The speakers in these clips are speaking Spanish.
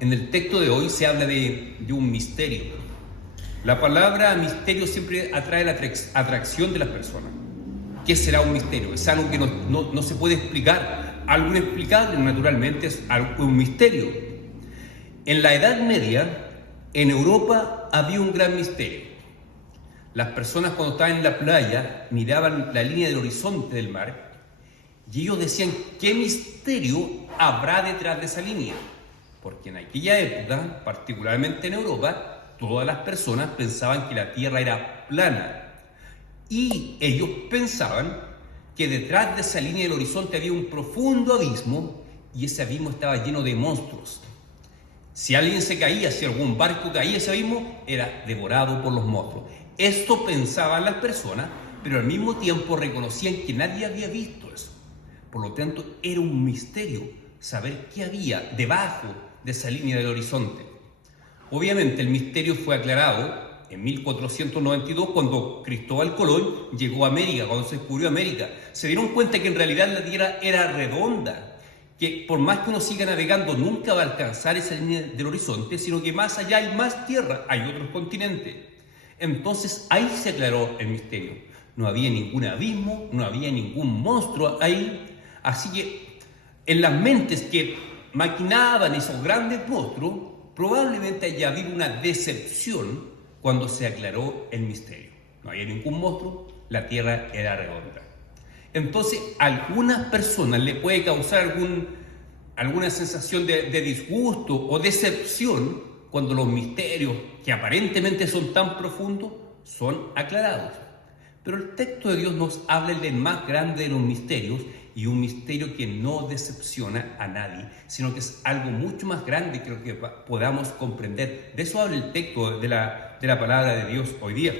En el texto de hoy se habla de un misterio. La palabra misterio siempre atrae la atracción de las personas. ¿Qué será un misterio? Es algo que no se puede explicar. Algo inexplicable, naturalmente, es un misterio. En la Edad Media, en Europa, había un gran misterio. Las personas cuando estaban en la playa miraban la línea del horizonte del mar y ellos decían, ¿qué misterio habrá detrás de esa línea? Porque en aquella época, particularmente en Europa, todas las personas pensaban que la Tierra era plana. Y ellos pensaban que detrás de esa línea del horizonte había un profundo abismo y ese abismo estaba lleno de monstruos. Si alguien se caía, si algún barco caía ese abismo, era devorado por los monstruos. Esto pensaban las personas, pero al mismo tiempo reconocían que nadie había visto eso. Por lo tanto, era un misterio saber qué había debajo de esa línea del horizonte. Obviamente el misterio fue aclarado en 1492 cuando Cristóbal Colón llegó a América, cuando se descubrió América. Se dieron cuenta que en realidad la Tierra era redonda, que por más que uno siga navegando nunca va a alcanzar esa línea del horizonte, sino que más allá hay más tierra, hay otros continentes. Entonces ahí se aclaró el misterio. No había ningún abismo, no había ningún monstruo ahí. Así que en las mentes que maquinaban esos grandes monstruos, probablemente haya habido una decepción cuando se aclaró el misterio. No había ningún monstruo, la Tierra era redonda. Entonces, a algunas personas le puede causar alguna sensación de disgusto o decepción cuando los misterios, que aparentemente son tan profundos, son aclarados. Pero el texto de Dios nos habla del más grande de los misterios y un misterio que no decepciona a nadie, sino que es algo mucho más grande que lo que podamos comprender. De eso habla el texto de la palabra de Dios hoy día.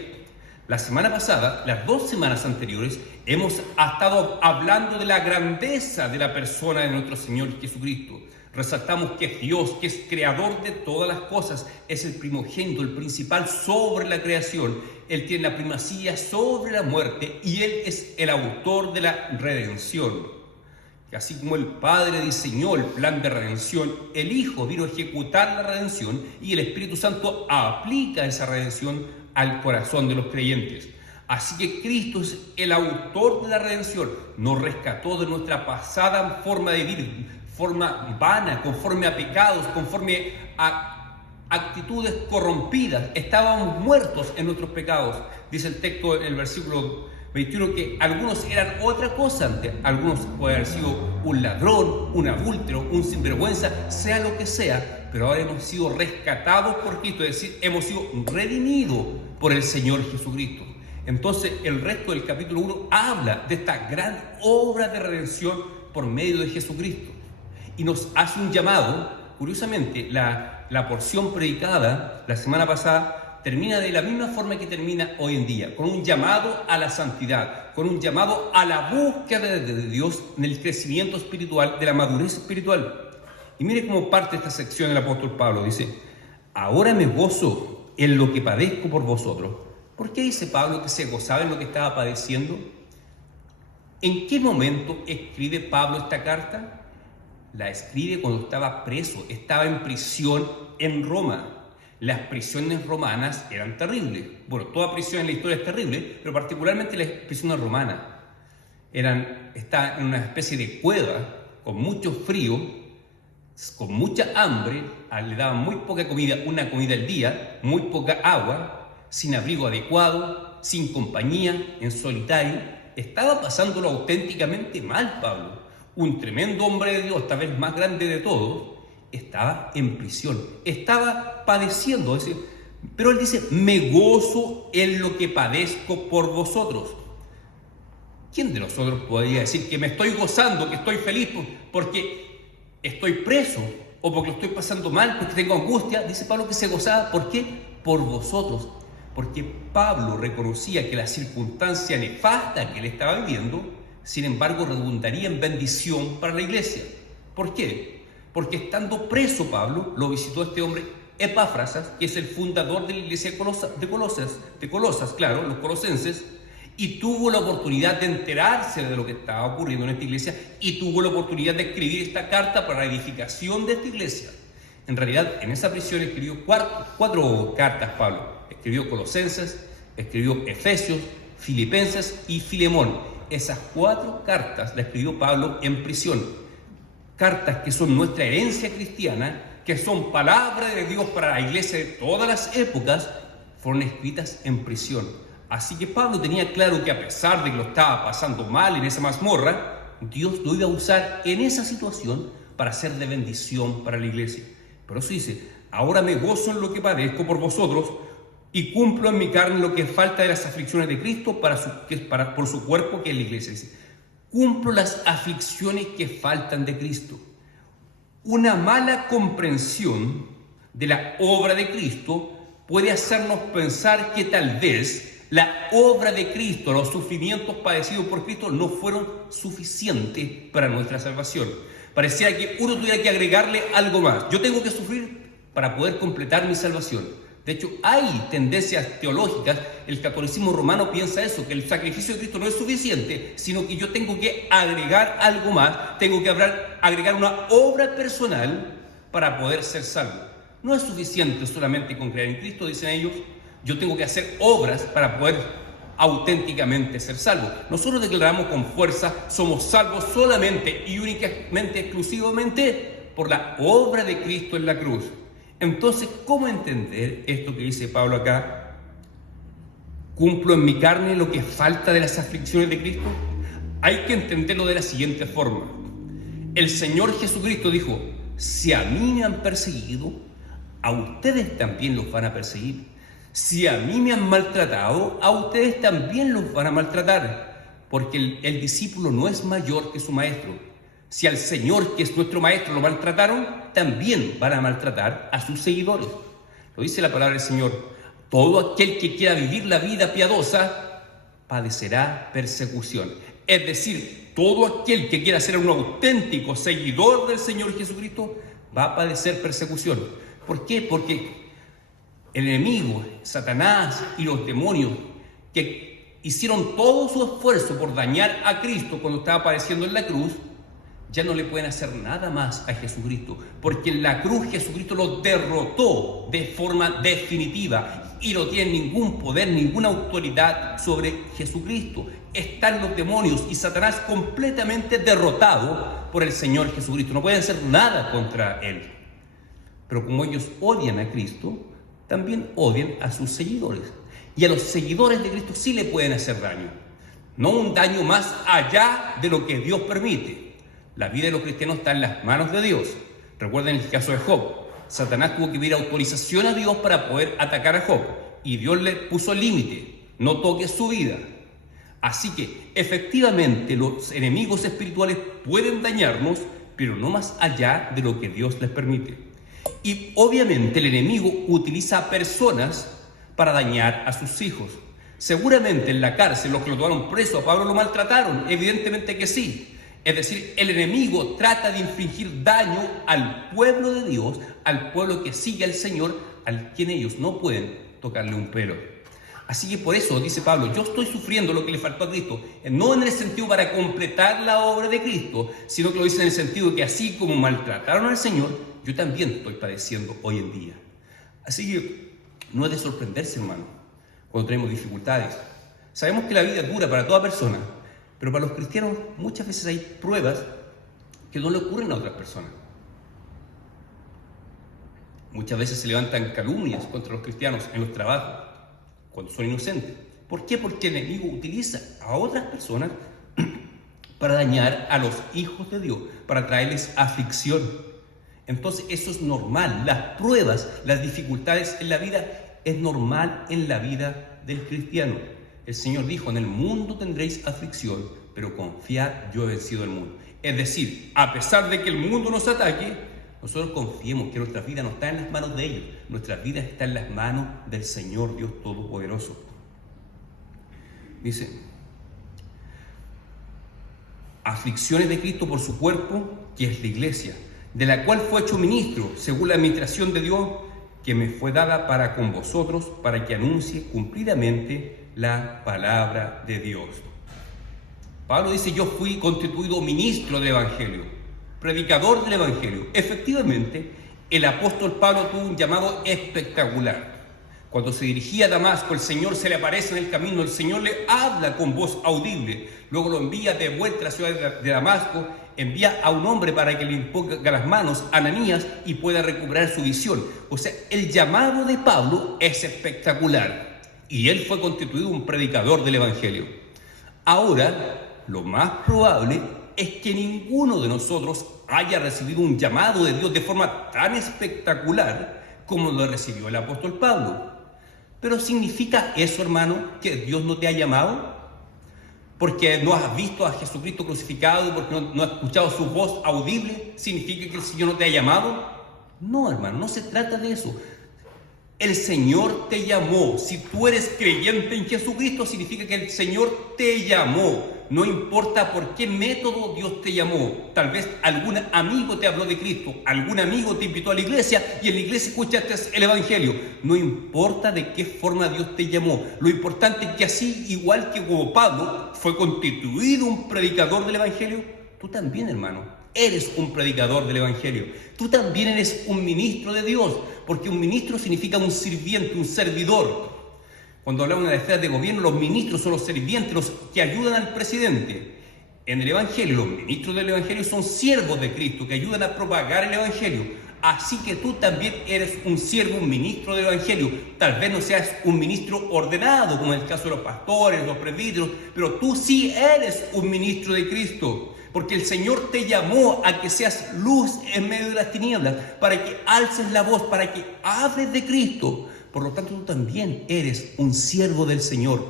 La semana pasada, las 2 semanas anteriores, hemos estado hablando de la grandeza de la persona de nuestro Señor Jesucristo. Resaltamos que es Dios, que es creador de todas las cosas, es el primogénito, el principal sobre la creación. Él tiene la primacía sobre la muerte y Él es el autor de la redención. Que así como el Padre diseñó el plan de redención, el Hijo vino a ejecutar la redención y el Espíritu Santo aplica esa redención al corazón de los creyentes. Así que Cristo es el autor de la redención, nos rescató de nuestra pasada forma de vivir, forma vana, conforme a pecados, conforme a actitudes corrompidas. Estábamos muertos en nuestros pecados. Dice el texto en el versículo 21 que algunos eran otra cosa antes. Algunos pueden haber sido un ladrón, un adúltero, un sinvergüenza, sea lo que sea, pero ahora hemos sido rescatados por Cristo, es decir, hemos sido redimidos por el Señor Jesucristo. Entonces el resto del capítulo 1 habla de esta gran obra de redención por medio de Jesucristo. Y nos hace un llamado. Curiosamente, la porción predicada la semana pasada termina de la misma forma que termina hoy en día, con un llamado a la santidad, con un llamado a la búsqueda de Dios en el crecimiento espiritual, de la madurez espiritual. Y mire cómo parte esta sección el apóstol Pablo. Dice, ahora me gozo en lo que padezco por vosotros. ¿Por qué dice Pablo que se gozaba en lo que estaba padeciendo? ¿En qué momento escribe Pablo esta carta? La escribe cuando estaba preso, estaba en prisión en Roma. Las prisiones romanas eran terribles. Bueno, toda prisión en la historia es terrible, pero particularmente las prisiones romanas. Estaban en una especie de cueva, con mucho frío, con mucha hambre, le daban muy poca comida, una comida al día, muy poca agua, sin abrigo adecuado, sin compañía, en solitario. Estaba pasándolo auténticamente mal Pablo. Un tremendo hombre de Dios, tal vez más grande de todos, estaba en prisión, estaba padeciendo. Pero él dice, me gozo en lo que padezco por vosotros. ¿Quién de nosotros podría decir que me estoy gozando, que estoy feliz porque estoy preso o porque lo estoy pasando mal, porque tengo angustia? Dice Pablo que se gozaba. ¿Por qué? Por vosotros. Porque Pablo reconocía que la circunstancia nefasta que él estaba viviendo, sin embargo, redundaría en bendición para la iglesia. ¿Por qué? Porque estando preso Pablo, lo visitó este hombre Epáfras, que es el fundador de la iglesia de Colosas, claro, los colosenses, y tuvo la oportunidad de enterarse de lo que estaba ocurriendo en esta iglesia y tuvo la oportunidad de escribir esta carta para la edificación de esta iglesia. En realidad, en esa prisión escribió cuatro cartas Pablo. Escribió Colosenses, escribió Efesios, Filipenses y Filemón. Esas 4 cartas las escribió Pablo en prisión. Cartas que son nuestra herencia cristiana, que son palabra de Dios para la iglesia de todas las épocas, fueron escritas en prisión. Así que Pablo tenía claro que a pesar de que lo estaba pasando mal en esa mazmorra, Dios lo iba a usar en esa situación para ser de bendición para la iglesia. Por eso dice, ahora me gozo en lo que padezco por vosotros y cumplo en mi carne lo que falta de las aflicciones de Cristo por su cuerpo, que es la iglesia. Dice, cumplo las aflicciones que faltan de Cristo. Una mala comprensión de la obra de Cristo puede hacernos pensar que tal vez la obra de Cristo, los sufrimientos padecidos por Cristo no fueron suficientes para nuestra salvación. Parecía que uno tuviera que agregarle algo más. Yo tengo que sufrir para poder completar mi salvación. De hecho, hay tendencias teológicas, el catolicismo romano piensa eso, que el sacrificio de Cristo no es suficiente, sino que yo tengo que agregar algo más, tengo que agregar una obra personal para poder ser salvo. No es suficiente solamente con creer en Cristo, dicen ellos, yo tengo que hacer obras para poder auténticamente ser salvo. Nosotros declaramos con fuerza, somos salvos solamente y únicamente, exclusivamente por la obra de Cristo en la cruz. Entonces, ¿cómo entender esto que dice Pablo acá? ¿Cumplo en mi carne lo que falta de las aflicciones de Cristo? Hay que entenderlo de la siguiente forma. El Señor Jesucristo dijo, si a mí me han perseguido, a ustedes también los van a perseguir. Si a mí me han maltratado, a ustedes también los van a maltratar. Porque el discípulo no es mayor que su maestro. Si al Señor, que es nuestro maestro, lo maltrataron, también van a maltratar a sus seguidores. Lo dice la palabra del Señor. Todo aquel que quiera vivir la vida piadosa padecerá persecución. Es decir, todo aquel que quiera ser un auténtico seguidor del Señor Jesucristo va a padecer persecución. ¿Por qué? Porque el enemigo, Satanás y los demonios que hicieron todo su esfuerzo por dañar a Cristo cuando estaba padeciendo en la cruz, ya no le pueden hacer nada más a Jesucristo, porque en la cruz Jesucristo lo derrotó de forma definitiva y no tiene ningún poder, ninguna autoridad sobre Jesucristo. Están los demonios y Satanás completamente derrotado por el Señor Jesucristo. No pueden hacer nada contra él. Pero como ellos odian a Cristo, también odian a sus seguidores. Y a los seguidores de Cristo sí le pueden hacer daño. No un daño más allá de lo que Dios permite. La vida de los cristianos está en las manos de Dios. Recuerden el caso de Job. Satanás tuvo que pedir autorización a Dios para poder atacar a Job. Y Dios le puso el límite. No toques su vida. Así que, efectivamente, los enemigos espirituales pueden dañarnos, pero no más allá de lo que Dios les permite. Y obviamente el enemigo utiliza a personas para dañar a sus hijos. Seguramente en la cárcel los que lo tomaron preso a Pablo lo maltrataron. Evidentemente que sí. Es decir, el enemigo trata de infligir daño al pueblo de Dios, al pueblo que sigue al Señor, al quien ellos no pueden tocarle un pelo. Así que por eso, dice Pablo, yo estoy sufriendo lo que le faltó a Cristo, no en el sentido para completar la obra de Cristo, sino que lo dice en el sentido de que así como maltrataron al Señor, yo también estoy padeciendo hoy en día. Así que no es de sorprenderse, hermano, cuando tenemos dificultades. Sabemos que la vida es dura para toda persona, pero para los cristianos muchas veces hay pruebas que no le ocurren a otras personas. Muchas veces se levantan calumnias contra los cristianos en los trabajos, cuando son inocentes. ¿Por qué? Porque el enemigo utiliza a otras personas para dañar a los hijos de Dios, para traerles aflicción. Entonces eso es normal. Las pruebas, las dificultades en la vida, es normal en la vida del cristiano. El Señor dijo, en el mundo tendréis aflicción, pero confiad, yo he vencido el mundo. Es decir, a pesar de que el mundo nos ataque, nosotros confiemos que nuestra vida no está en las manos de ellos, nuestra vida está en las manos del Señor Dios Todopoderoso. Dice, aflicciones de Cristo por su cuerpo, que es la iglesia, de la cual fue hecho ministro, según la administración de Dios, que me fue dada para con vosotros, para que anuncie cumplidamente la palabra de Dios. Pablo dice, yo fui constituido ministro del Evangelio, predicador del Evangelio. Efectivamente, el apóstol Pablo tuvo un llamado espectacular. Cuando se dirigía a Damasco, el Señor se le aparece en el camino, el Señor le habla con voz audible, luego lo envía de vuelta a la ciudad de Damasco, envía a un hombre para que le imponga las manos a Ananías y pueda recuperar su visión. O sea, el llamado de Pablo es espectacular y él fue constituido un predicador del Evangelio. Ahora, lo más probable es que ninguno de nosotros haya recibido un llamado de Dios de forma tan espectacular como lo recibió el apóstol Pablo. Pero ¿significa eso, hermano, que Dios no te ha llamado? Porque no has visto a Jesucristo crucificado, porque no has escuchado su voz audible, ¿significa que el Señor no te ha llamado? No, hermano, no se trata de eso. El Señor te llamó. Si tú eres creyente en Jesucristo, significa que el Señor te llamó. No importa por qué método Dios te llamó. Tal vez algún amigo te habló de Cristo, algún amigo te invitó a la iglesia y en la iglesia escuchaste el Evangelio. No importa de qué forma Dios te llamó. Lo importante es que así, igual que como Pablo fue constituido un predicador del Evangelio, tú también, hermano, eres un predicador del Evangelio. Tú también eres un ministro de Dios, porque un ministro significa un sirviente, un servidor. Cuando hablamos de la esfera de gobierno, los ministros son los sirvientes, los que ayudan al presidente. En el Evangelio, los ministros del Evangelio son siervos de Cristo, que ayudan a propagar el Evangelio. Así que tú también eres un siervo, un ministro del Evangelio. Tal vez no seas un ministro ordenado, como en el caso de los pastores, los presbíteros, pero tú sí eres un ministro de Cristo. Porque el Señor te llamó a que seas luz en medio de las tinieblas, para que alces la voz, para que hables de Cristo. Por lo tanto, tú también eres un siervo del Señor.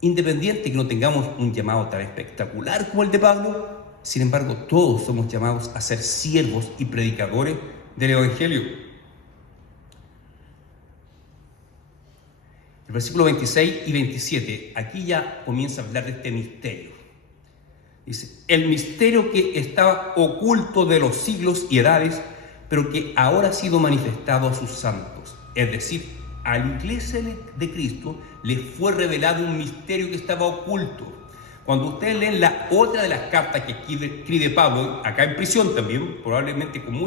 Independiente que no tengamos un llamado tan espectacular como el de Pablo, sin embargo, todos somos llamados a ser siervos y predicadores del Evangelio. El versículo 26 y 27, aquí ya comienza a hablar de este misterio. Dice, el misterio que estaba oculto de los siglos y edades, pero que ahora ha sido manifestado a sus santos. Es decir, a la iglesia de Cristo le fue revelado un misterio que estaba oculto. Cuando ustedes leen la otra de las cartas que escribe Pablo, acá en prisión también, probablemente con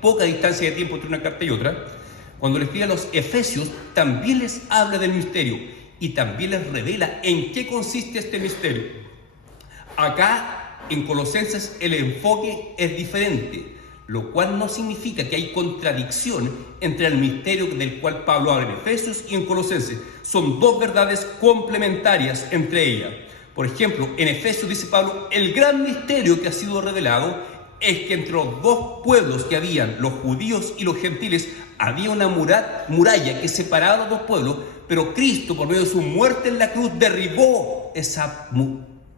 poca distancia de tiempo entre una carta y otra, cuando le escribe a los Efesios, también les habla del misterio y también les revela en qué consiste este misterio. Acá, en Colosenses, el enfoque es diferente, lo cual no significa que hay contradicción entre el misterio del cual Pablo habla en Efesios y en Colosenses. Son dos verdades complementarias entre ellas. Por ejemplo, en Efesios dice Pablo, el gran misterio que ha sido revelado es que entre los dos pueblos que habían, los judíos y los gentiles, había una muralla que separaba a los dos pueblos, pero Cristo, por medio de su muerte en la cruz, derribó esa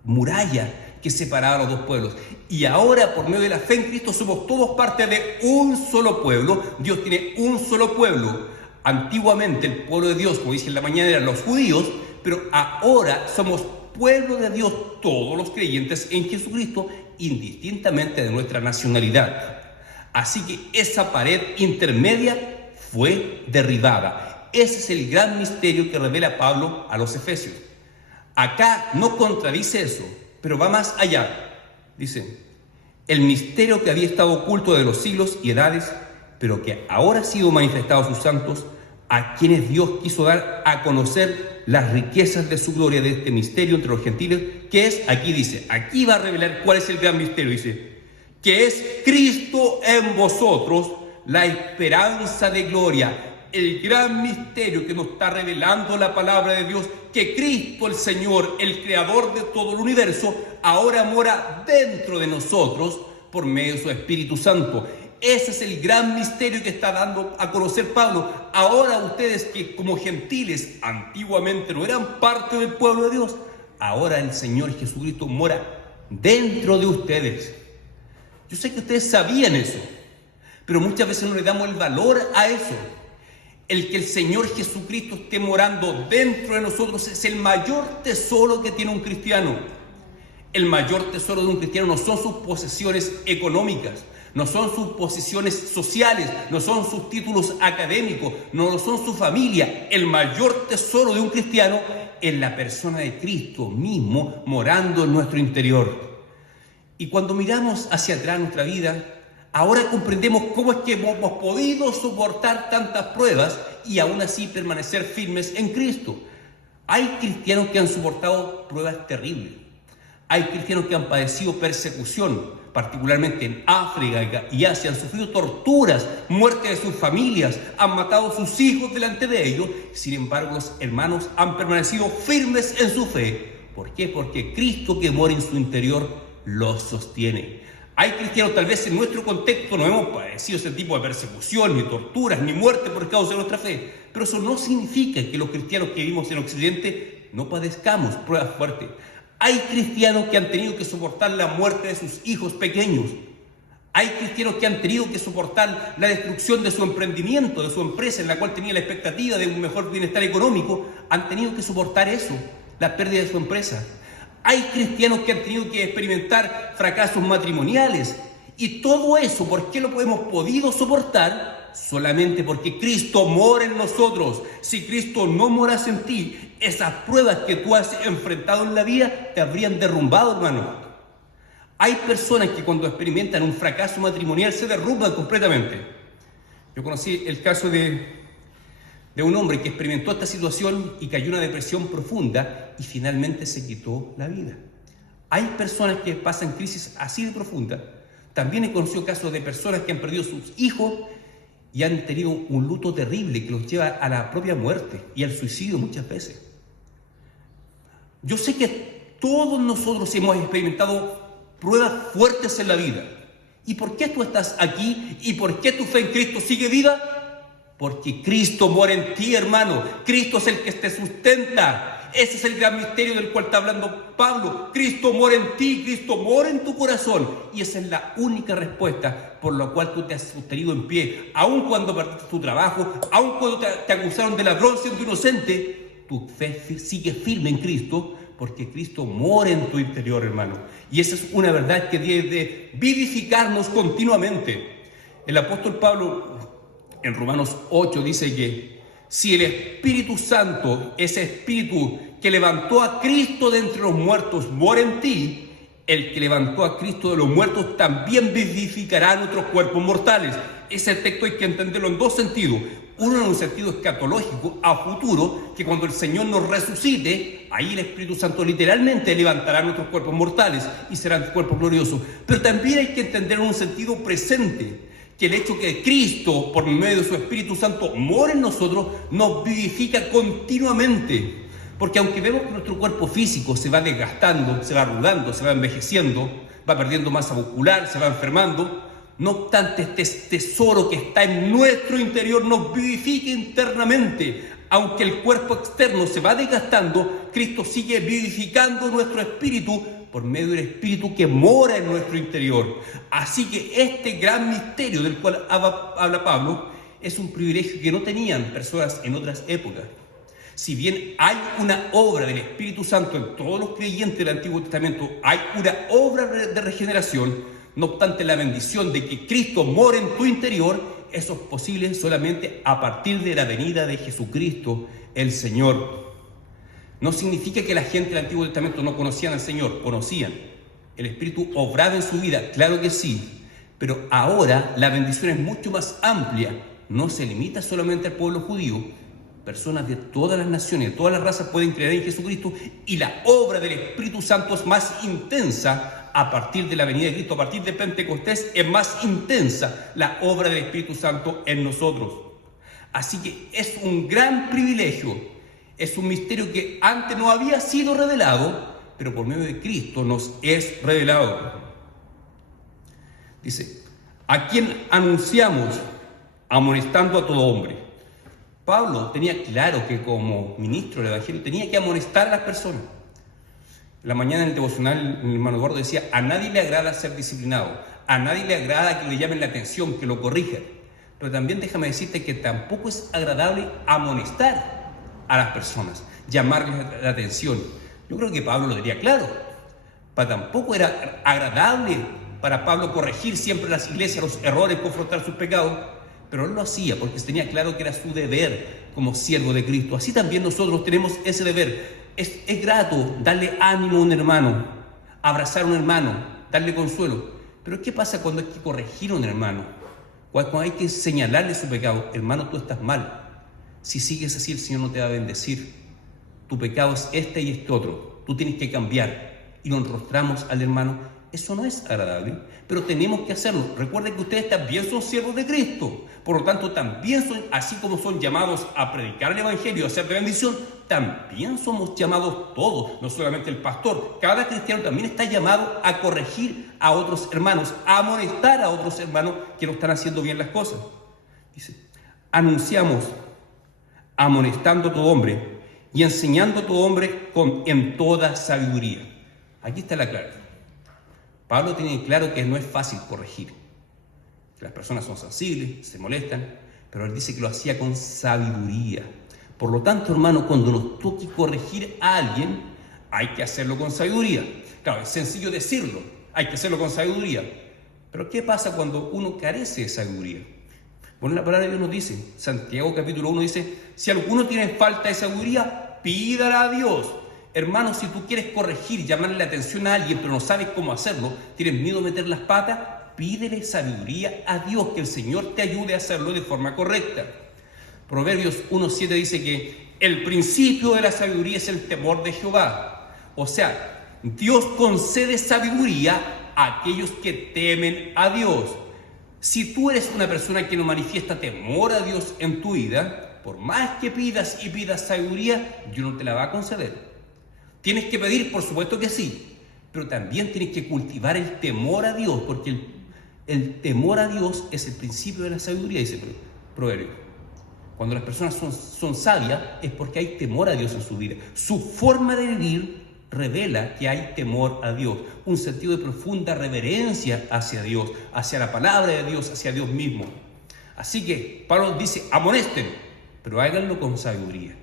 muralla que separaba a los dos pueblos. Y ahora, por medio de la fe en Cristo, somos todos parte de un solo pueblo. Dios tiene un solo pueblo. Antiguamente el pueblo de Dios, como dice en la mañana, eran los judíos, pero ahora somos pueblo de Dios, todos los creyentes en Jesucristo, indistintamente de nuestra nacionalidad. Así que esa pared intermedia fue derribada. Ese es el gran misterio que revela Pablo a los Efesios. Acá no contradice eso, pero va más allá. Dice, el misterio que había estado oculto de los siglos y edades, pero que ahora ha sido manifestado a sus santos, a quienes Dios quiso dar a conocer las riquezas de su gloria de este misterio entre los gentiles, que es, aquí dice, aquí va a revelar cuál es el gran misterio, dice, que es Cristo en vosotros, la esperanza de gloria. El gran misterio que nos está revelando la palabra de Dios, que Cristo el Señor, el creador de todo el universo, ahora mora dentro de nosotros por medio de su Espíritu Santo. Ese es el gran misterio que está dando a conocer Pablo. Ahora ustedes que como gentiles antiguamente no eran parte del pueblo de Dios, ahora el Señor Jesucristo mora dentro de ustedes. Yo sé que ustedes sabían eso, pero muchas veces no le damos el valor a eso. El que el Señor Jesucristo esté morando dentro de nosotros es el mayor tesoro que tiene un cristiano. El mayor tesoro de un cristiano no son sus posesiones económicas, no son sus posiciones sociales, no son sus títulos académicos, no son su familia. El mayor tesoro de un cristiano es la persona de Cristo mismo morando en nuestro interior. Y cuando miramos hacia atrás nuestra vida, Ahora comprendemos cómo es que hemos podido soportar tantas pruebas y aún así permanecer firmes en Cristo. Hay cristianos que han soportado pruebas terribles. Hay cristianos que han padecido persecución, particularmente en África y Asia, han sufrido torturas, muerte de sus familias, han matado a sus hijos delante de ellos. Sin embargo, los hermanos han permanecido firmes en su fe. ¿Por qué? Porque Cristo que mora en su interior los sostiene. Hay cristianos, tal vez en nuestro contexto no hemos padecido ese tipo de persecución, ni torturas, ni muerte por causa de nuestra fe, pero eso no significa que los cristianos que vivimos en Occidente no padezcamos pruebas fuertes. Hay cristianos que han tenido que soportar la muerte de sus hijos pequeños. Hay cristianos que han tenido que soportar la destrucción de su emprendimiento, de su empresa, en la cual tenía la expectativa de un mejor bienestar económico. Han tenido que soportar eso, la pérdida de su empresa. Hay cristianos que han tenido que experimentar fracasos matrimoniales. Y todo eso, ¿por qué lo hemos podido soportar? Solamente porque Cristo mora en nosotros. Si Cristo no morase en ti, esas pruebas que tú has enfrentado en la vida te habrían derrumbado, hermano. Hay personas que cuando experimentan un fracaso matrimonial se derrumban completamente. Yo conocí el caso de un hombre que experimentó esta situación y cayó en una depresión profunda y finalmente se quitó la vida. Hay personas que pasan crisis así de profunda. También he conocido casos de personas que han perdido sus hijos y han tenido un luto terrible que los lleva a la propia muerte y al suicidio muchas veces. Yo sé que todos nosotros hemos experimentado pruebas fuertes en la vida. ¿Y por qué tú estás aquí? ¿Y por qué tu fe en Cristo sigue viva? Porque Cristo mora en ti, hermano. Cristo es el que te sustenta. Ese es el gran misterio del cual está hablando Pablo. Cristo mora en ti, Cristo mora en tu corazón. Y esa es la única respuesta por la cual tú te has sostenido en pie. Aun cuando perdiste tu trabajo, aun cuando te acusaron de ladrón siendo inocente, tu fe sigue firme en Cristo, porque Cristo mora en tu interior, hermano. Y esa es una verdad que debe de vivificarnos continuamente. El apóstol Pablo en Romanos 8 dice que si el Espíritu Santo, ese Espíritu que levantó a Cristo de entre los muertos, mora en ti, el que levantó a Cristo de los muertos también vivificará nuestros cuerpos mortales. Ese texto hay que entenderlo en dos sentidos. Uno en un sentido escatológico, a futuro, que cuando el Señor nos resucite, ahí el Espíritu Santo literalmente levantará nuestros cuerpos mortales y serán cuerpos gloriosos. Pero también hay que entender en un sentido presente, que el hecho que Cristo, por medio de su Espíritu Santo, mora en nosotros, nos vivifica continuamente. Porque aunque vemos que nuestro cuerpo físico se va desgastando, se va arrugando, se va envejeciendo, va perdiendo masa muscular, se va enfermando, no obstante, este tesoro que está en nuestro interior nos vivifica internamente. Aunque el cuerpo externo se va desgastando, Cristo sigue vivificando nuestro espíritu por medio del Espíritu que mora en nuestro interior. Así que este gran misterio del cual habla Pablo es un privilegio que no tenían personas en otras épocas. Si bien hay una obra del Espíritu Santo en todos los creyentes del Antiguo Testamento, hay una obra de regeneración, no obstante la bendición de que Cristo mora en tu interior, eso es posible solamente a partir de la venida de Jesucristo el Señor. No significa que la gente del Antiguo Testamento no conocían al Señor, conocían. El Espíritu obraba en su vida, claro que sí, pero ahora la bendición es mucho más amplia, no se limita solamente al pueblo judío. Personas de todas las naciones, de todas las razas pueden creer en Jesucristo y la obra del Espíritu Santo es más intensa a partir de la venida de Cristo, a partir de Pentecostés es más intensa la obra del Espíritu Santo en nosotros. Así que es un gran privilegio, es un misterio que antes no había sido revelado, pero por medio de Cristo nos es revelado. Dice, ¿a quién anunciamos? Amonestando a todo hombre. Pablo tenía claro que como ministro del Evangelio tenía que amonestar a las personas. La mañana en el devocional, el hermano Eduardo decía, a nadie le agrada ser disciplinado, a nadie le agrada que le llamen la atención, que lo corrijan. Pero también déjame decirte que tampoco es agradable amonestar a las personas, llamarles la atención. Yo creo que Pablo lo diría claro. Tampoco era agradable para Pablo corregir siempre a las iglesias los errores, confrontar sus pecados. Pero él lo hacía porque tenía claro que era su deber como siervo de Cristo. Así también nosotros tenemos ese deber. Es grato darle ánimo a un hermano, abrazar a un hermano, darle consuelo. Pero ¿qué pasa cuando hay que corregir a un hermano? Cuando hay que señalarle su pecado. Hermano, tú estás mal. Si sigues así, el Señor no te va a bendecir. Tu pecado es este y este otro. Tú tienes que cambiar. Y lo enrostramos al hermano. Eso no es agradable, pero tenemos que hacerlo. Recuerden que ustedes también son siervos de Cristo. Por lo tanto, también son, así como son llamados a predicar el Evangelio, a hacer de bendición, también somos llamados todos, no solamente el pastor. Cada cristiano también está llamado a corregir a otros hermanos, a amonestar a otros hermanos que no están haciendo bien las cosas. Dice, anunciamos, amonestando a todo hombre y enseñando a todo hombre en toda sabiduría. Aquí está la clave. Pablo tiene claro que no es fácil corregir. Las personas son sensibles, se molestan, pero él dice que lo hacía con sabiduría. Por lo tanto, hermano, cuando nos toque corregir a alguien, hay que hacerlo con sabiduría. Claro, es sencillo decirlo, hay que hacerlo con sabiduría. Pero ¿qué pasa cuando uno carece de sabiduría? Bueno, la palabra de Dios nos dice, Santiago capítulo 1 dice, si alguno tiene falta de sabiduría, pídala a Dios. Hermano, si tú quieres corregir, llamarle la atención a alguien, pero no sabes cómo hacerlo, tienes miedo de meter las patas, pídele sabiduría a Dios, que el Señor te ayude a hacerlo de forma correcta. Proverbios 1:7 dice que el principio de la sabiduría es el temor de Jehová. O sea, Dios concede sabiduría a aquellos que temen a Dios. Si tú eres una persona que no manifiesta temor a Dios en tu vida, por más que pidas y pidas sabiduría, Dios no te la va a conceder. Tienes que pedir, por supuesto que sí, pero también tienes que cultivar el temor a Dios, porque el temor a Dios es el principio de la sabiduría, dice Proverbio. Cuando las personas son sabias es porque hay temor a Dios en su vida. Su forma de vivir revela que hay temor a Dios, un sentido de profunda reverencia hacia Dios, hacia la palabra de Dios, hacia Dios mismo. Así que Pablo dice, amonesten, pero háganlo con sabiduría.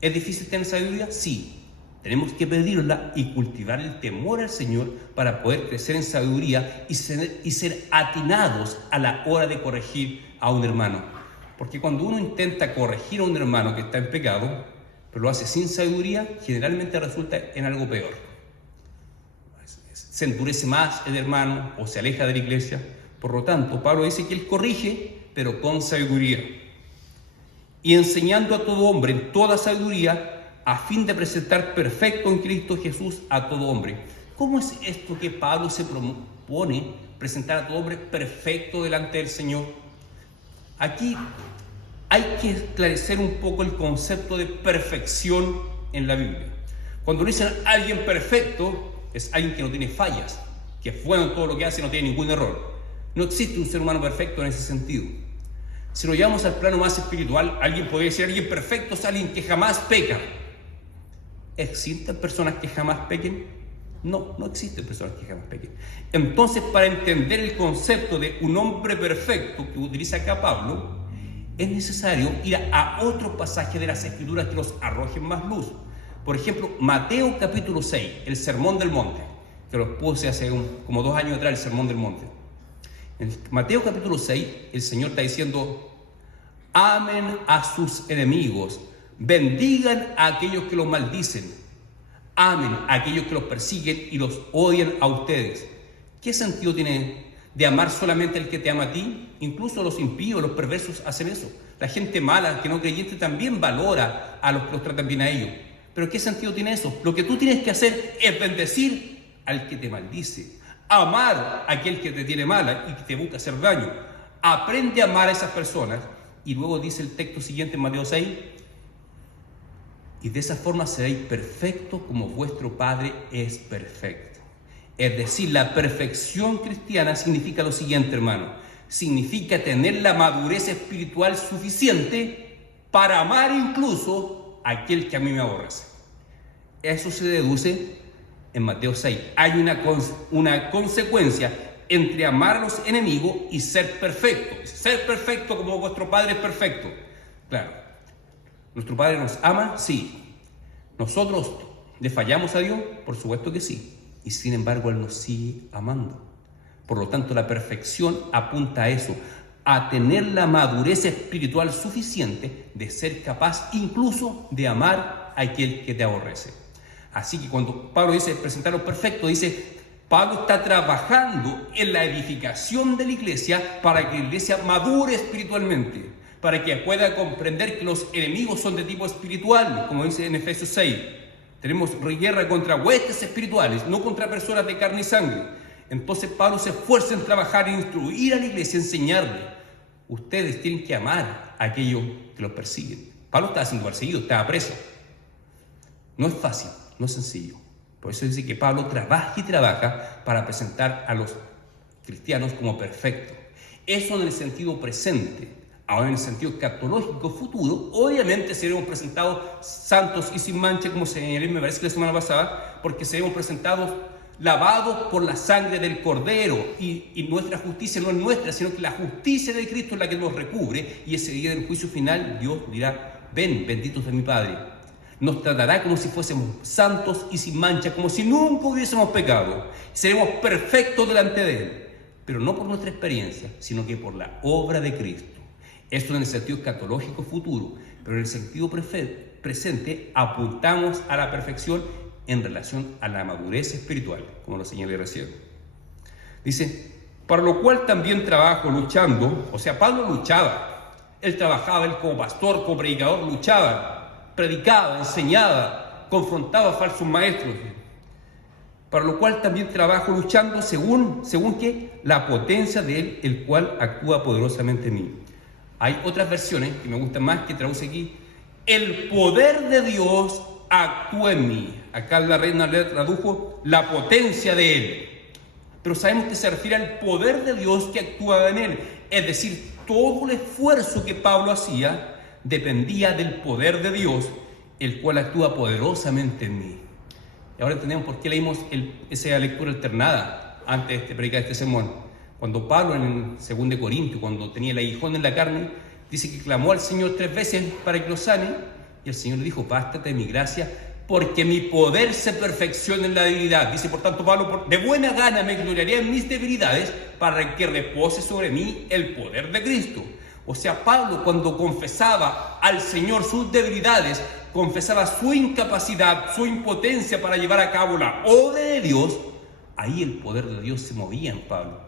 ¿Es difícil tener sabiduría? Sí. Tenemos que pedirla y cultivar el temor al Señor para poder crecer en sabiduría y ser atinados a la hora de corregir a un hermano. Porque cuando uno intenta corregir a un hermano que está en pecado, pero lo hace sin sabiduría, generalmente resulta en algo peor. Se endurece más el hermano o se aleja de la iglesia. Por lo tanto, Pablo dice que él corrige, pero con sabiduría. Y enseñando a todo hombre en toda sabiduría, a fin de presentar perfecto en Cristo Jesús a todo hombre. ¿Cómo es esto que Pablo se propone, presentar a todo hombre perfecto delante del Señor? Aquí hay que esclarecer un poco el concepto de perfección en la Biblia. Cuando dicen alguien perfecto, es alguien que no tiene fallas, que es bueno en todo lo que hace y no tiene ningún error. No existe un ser humano perfecto en ese sentido. Si lo llevamos al plano más espiritual, alguien podría decir alguien perfecto es alguien que jamás peca. ¿Existen personas que jamás pequen? No, no existen personas que jamás pequen. Entonces, para entender el concepto de un hombre perfecto que utiliza acá Pablo, es necesario ir a otro pasaje de las Escrituras que nos arrojen más luz. Por ejemplo, Mateo capítulo 6, el Sermón del Monte, que lo puse hace como 2 años atrás, el Sermón del Monte. En Mateo capítulo 6, el Señor está diciendo, amen a sus enemigos, bendigan a aquellos que los maldicen, amen a aquellos que los persiguen y los odian a ustedes. ¿Qué sentido tiene de amar solamente al que te ama a ti? Incluso los impíos, los perversos hacen eso. La gente mala, que no creyente, también valora a los que los tratan bien a ellos. ¿Pero qué sentido tiene eso? Lo que tú tienes que hacer es bendecir al que te maldice, amar a aquel que te tiene mala y que te busca hacer daño. Aprende a amar a esas personas. Y luego dice el texto siguiente en Mateo 6, y de esa forma seréis perfectos como vuestro Padre es perfecto. Es decir, la perfección cristiana significa lo siguiente, hermano. Significa tener la madurez espiritual suficiente para amar incluso a aquel que a mí me aborrece. Eso se deduce en Mateo 6. Hay una consecuencia entre amar a los enemigos y ser perfecto. Ser perfecto como vuestro Padre es perfecto. Claro. ¿Nuestro Padre nos ama? Sí. ¿Nosotros le fallamos a Dios? Por supuesto que sí. Y sin embargo, Él nos sigue amando. Por lo tanto, la perfección apunta a eso, a tener la madurez espiritual suficiente de ser capaz incluso de amar a aquel que te aborrece. Así que cuando Pablo dice presentarlo perfecto, dice Pablo está trabajando en la edificación de la iglesia para que la iglesia madure espiritualmente, para que pueda comprender que los enemigos son de tipo espiritual, como dice en Efesios 6. Tenemos guerra contra huestes espirituales, no contra personas de carne y sangre. Entonces Pablo se esfuerza en trabajar, en instruir a la iglesia, enseñarle. Ustedes tienen que amar a aquellos que los persiguen. Pablo estaba siendo perseguido, estaba preso. No es fácil, no es sencillo. Por eso dice que Pablo trabaja y trabaja para presentar a los cristianos como perfectos. Eso en el sentido presente. Ahora, en el sentido escatológico futuro, obviamente seremos presentados santos y sin mancha, como señalé, me parece que la semana pasada, porque seremos presentados lavados por la sangre del Cordero, y nuestra justicia no es nuestra, sino que la justicia de Cristo es la que nos recubre, y ese día del juicio final Dios dirá: ven, benditos de mi Padre. Nos tratará como si fuésemos santos y sin mancha, como si nunca hubiésemos pecado. Seremos perfectos delante de Él, pero no por nuestra experiencia, sino que por la obra de Cristo. Esto en el sentido escatológico futuro, pero en el sentido presente apuntamos a la perfección en relación a la madurez espiritual, como lo señalé recién. Dice, para lo cual también trabajo luchando. O sea, Pablo luchaba, él trabajaba, él como pastor, como predicador luchaba, predicaba, enseñaba, confrontaba a falsos maestros. Para lo cual también trabajo luchando según que la potencia de él, el cual actúa poderosamente en mí. Hay otras versiones que me gustan más, que traduce aquí: el poder de Dios actúa en mí. Acá la Reina Valera tradujo la potencia de Él. Pero sabemos que se refiere al poder de Dios que actúa en Él. Es decir, todo el esfuerzo que Pablo hacía dependía del poder de Dios, el cual actúa poderosamente en mí. Y ahora entendemos por qué leímos esa lectura alternada antes de predicar este sermón. Cuando Pablo en 2 Corintios, cuando tenía el aguijón en la carne, dice que clamó al Señor 3 veces para que lo sane, y el Señor le dijo: bástate de mi gracia, porque mi poder se perfecciona en la debilidad. Dice, por tanto, Pablo, de buena gana me gloriaré en mis debilidades, para que repose sobre mí el poder de Cristo. O sea, Pablo, cuando confesaba al Señor sus debilidades, confesaba su incapacidad, su impotencia para llevar a cabo la obra de Dios, ahí el poder de Dios se movía en Pablo.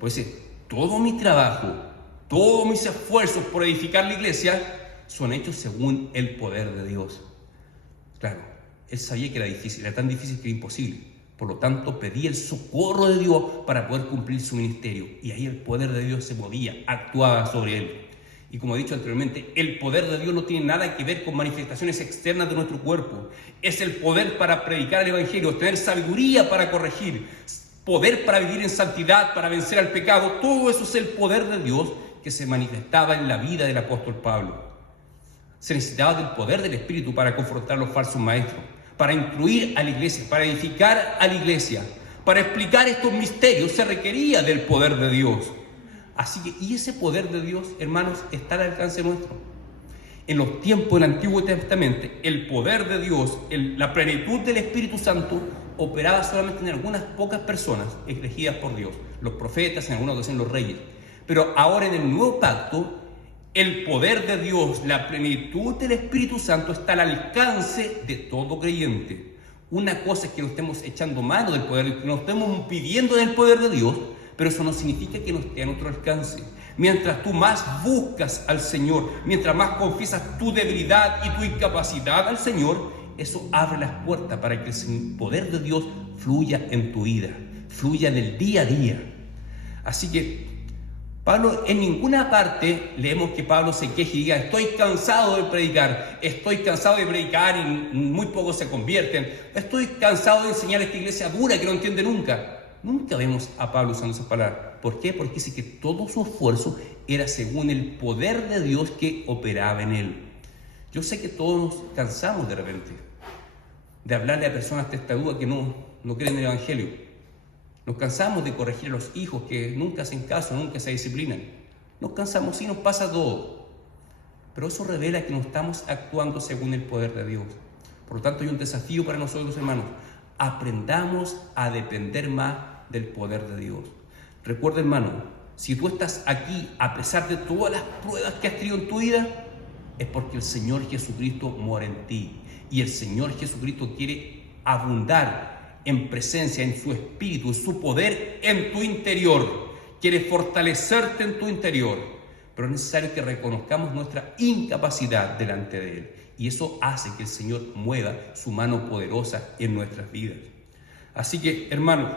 Pues todo mi trabajo, todos mis esfuerzos por edificar la iglesia son hechos según el poder de Dios. Claro, él sabía que era difícil, era tan difícil que era imposible. Por lo tanto, pedía el socorro de Dios para poder cumplir su ministerio. Y ahí el poder de Dios se movía, actuaba sobre él. Y como he dicho anteriormente, el poder de Dios no tiene nada que ver con manifestaciones externas de nuestro cuerpo. Es el poder para predicar el Evangelio, tener sabiduría para corregir, poder para vivir en santidad, para vencer al pecado. Todo eso es el poder de Dios que se manifestaba en la vida del apóstol Pablo. Se necesitaba del poder del Espíritu para confrontar a los falsos maestros, para instruir a la iglesia, para edificar a la iglesia, para explicar estos misterios. Se requería del poder de Dios. Así que, y ese poder de Dios, hermanos, está al alcance nuestro. En los tiempos del Antiguo Testamento, el poder de Dios, la plenitud del Espíritu Santo, operaba solamente en algunas pocas personas elegidas por Dios, los profetas, en alguna ocasión los reyes. Pero ahora en el nuevo pacto, el poder de Dios, la plenitud del Espíritu Santo está al alcance de todo creyente. Una cosa es que nos estemos echando mano del poder, que nos estemos pidiendo del poder de Dios, pero eso no significa que no esté a nuestro alcance. Mientras tú más buscas al Señor, mientras más confiesas tu debilidad y tu incapacidad al Señor, eso abre las puertas para que el poder de Dios fluya en tu vida, fluya en el día a día. Así que Pablo, en ninguna parte leemos que Pablo se queje y diga: estoy cansado de predicar y muy pocos se convierten, estoy cansado de enseñar a esta iglesia dura que no entiende nunca. Nunca vemos a Pablo usando esas palabras. ¿Por qué? Porque dice que todo su esfuerzo era según el poder de Dios que operaba en él. Yo sé que todos nos cansamos de repente de hablarle a personas testarudas que no creen en el Evangelio. Nos cansamos de corregir a los hijos que nunca hacen caso, nunca se disciplinan. Nos cansamos, sí, nos pasa todo. Pero eso revela que no estamos actuando según el poder de Dios. Por lo tanto, hay un desafío para nosotros, hermanos. Aprendamos a depender más del poder de Dios. Recuerda, hermano, si tú estás aquí a pesar de todas las pruebas que has tenido en tu vida, es porque el Señor Jesucristo mora en ti. Y el Señor Jesucristo quiere abundar en presencia, en su espíritu, en su poder en tu interior. Quiere fortalecerte en tu interior, pero es necesario que reconozcamos nuestra incapacidad delante de Él. Y eso hace que el Señor mueva su mano poderosa en nuestras vidas. Así que, hermanos,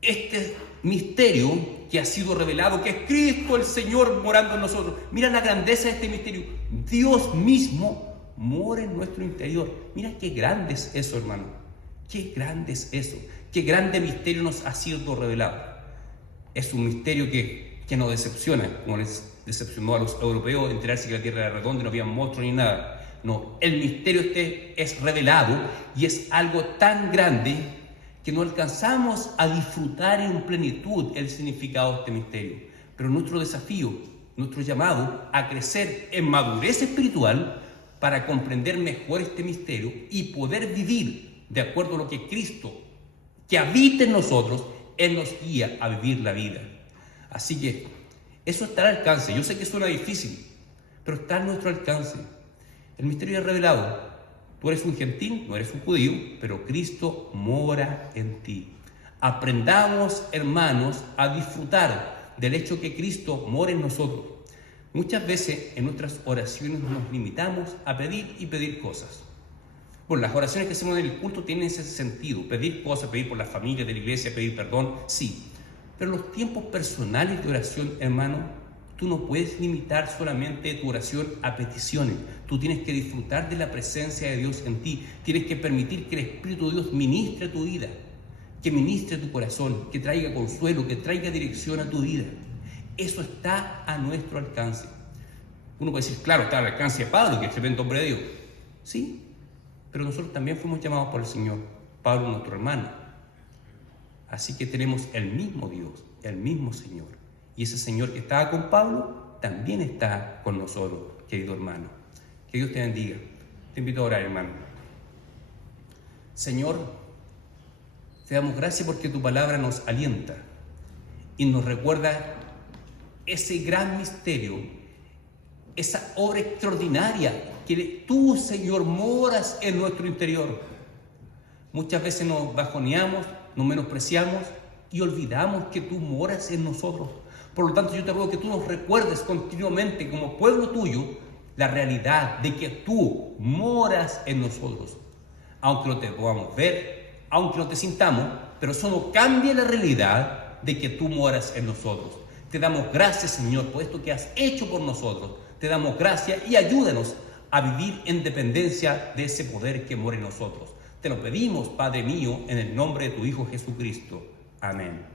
este misterio que ha sido revelado, que es Cristo el Señor morando en nosotros. Mira la grandeza de este misterio. Dios mismo mora en nuestro interior. Mira qué grande es eso, hermano. Qué grande es eso. Qué grande misterio nos ha sido revelado. Es un misterio que nos decepciona, como les decepcionó a los europeos enterarse que la Tierra era redonda y no había monstruos ni nada. No, el misterio es revelado y es algo tan grande que no alcanzamos a disfrutar en plenitud el significado de este misterio. Pero nuestro desafío, nuestro llamado a crecer en madurez espiritual para comprender mejor este misterio y poder vivir de acuerdo a lo que Cristo, que habita en nosotros, Él nos guía a vivir la vida. Así que eso está al alcance. Yo sé que suena difícil, pero está a nuestro alcance. El misterio es revelado. Tú eres un gentil, no eres un judío, pero Cristo mora en ti. Aprendamos, hermanos, a disfrutar del hecho que Cristo mora en nosotros. Muchas veces en nuestras oraciones nos limitamos a pedir y pedir cosas. Bueno, las oraciones que hacemos en el culto tienen ese sentido. Pedir cosas, pedir por la familia de la iglesia, pedir perdón, sí. Pero los tiempos personales de oración, hermano, tú no puedes limitar solamente tu oración a peticiones. Tú tienes que disfrutar de la presencia de Dios en ti. Tienes que permitir que el Espíritu de Dios ministre tu vida, que ministre tu corazón, que traiga consuelo, que traiga dirección a tu vida. Eso está a nuestro alcance. Uno puede decir, claro, está al alcance de Pablo, que es tremendo hombre de Dios. Sí, pero nosotros también fuimos llamados por el Señor. Pablo, nuestro hermano. Así que tenemos el mismo Dios, el mismo Señor. Y ese Señor que estaba con Pablo, también está con nosotros, querido hermano. Que Dios te bendiga. Te invito a orar, hermano. Señor, te damos gracias porque tu palabra nos alienta y nos recuerda ese gran misterio, esa obra extraordinaria que tú, Señor, moras en nuestro interior. Muchas veces nos bajoneamos, nos menospreciamos y olvidamos que tú moras en nosotros. Por lo tanto, yo te ruego que tú nos recuerdes continuamente como pueblo tuyo la realidad de que tú moras en nosotros. Aunque no te podamos ver, aunque no te sintamos, pero eso no cambia la realidad de que tú moras en nosotros. Te damos gracias, Señor, por esto que has hecho por nosotros. Te damos gracias y ayúdanos a vivir en dependencia de ese poder que mora en nosotros. Te lo pedimos, Padre mío, en el nombre de tu Hijo Jesucristo. Amén.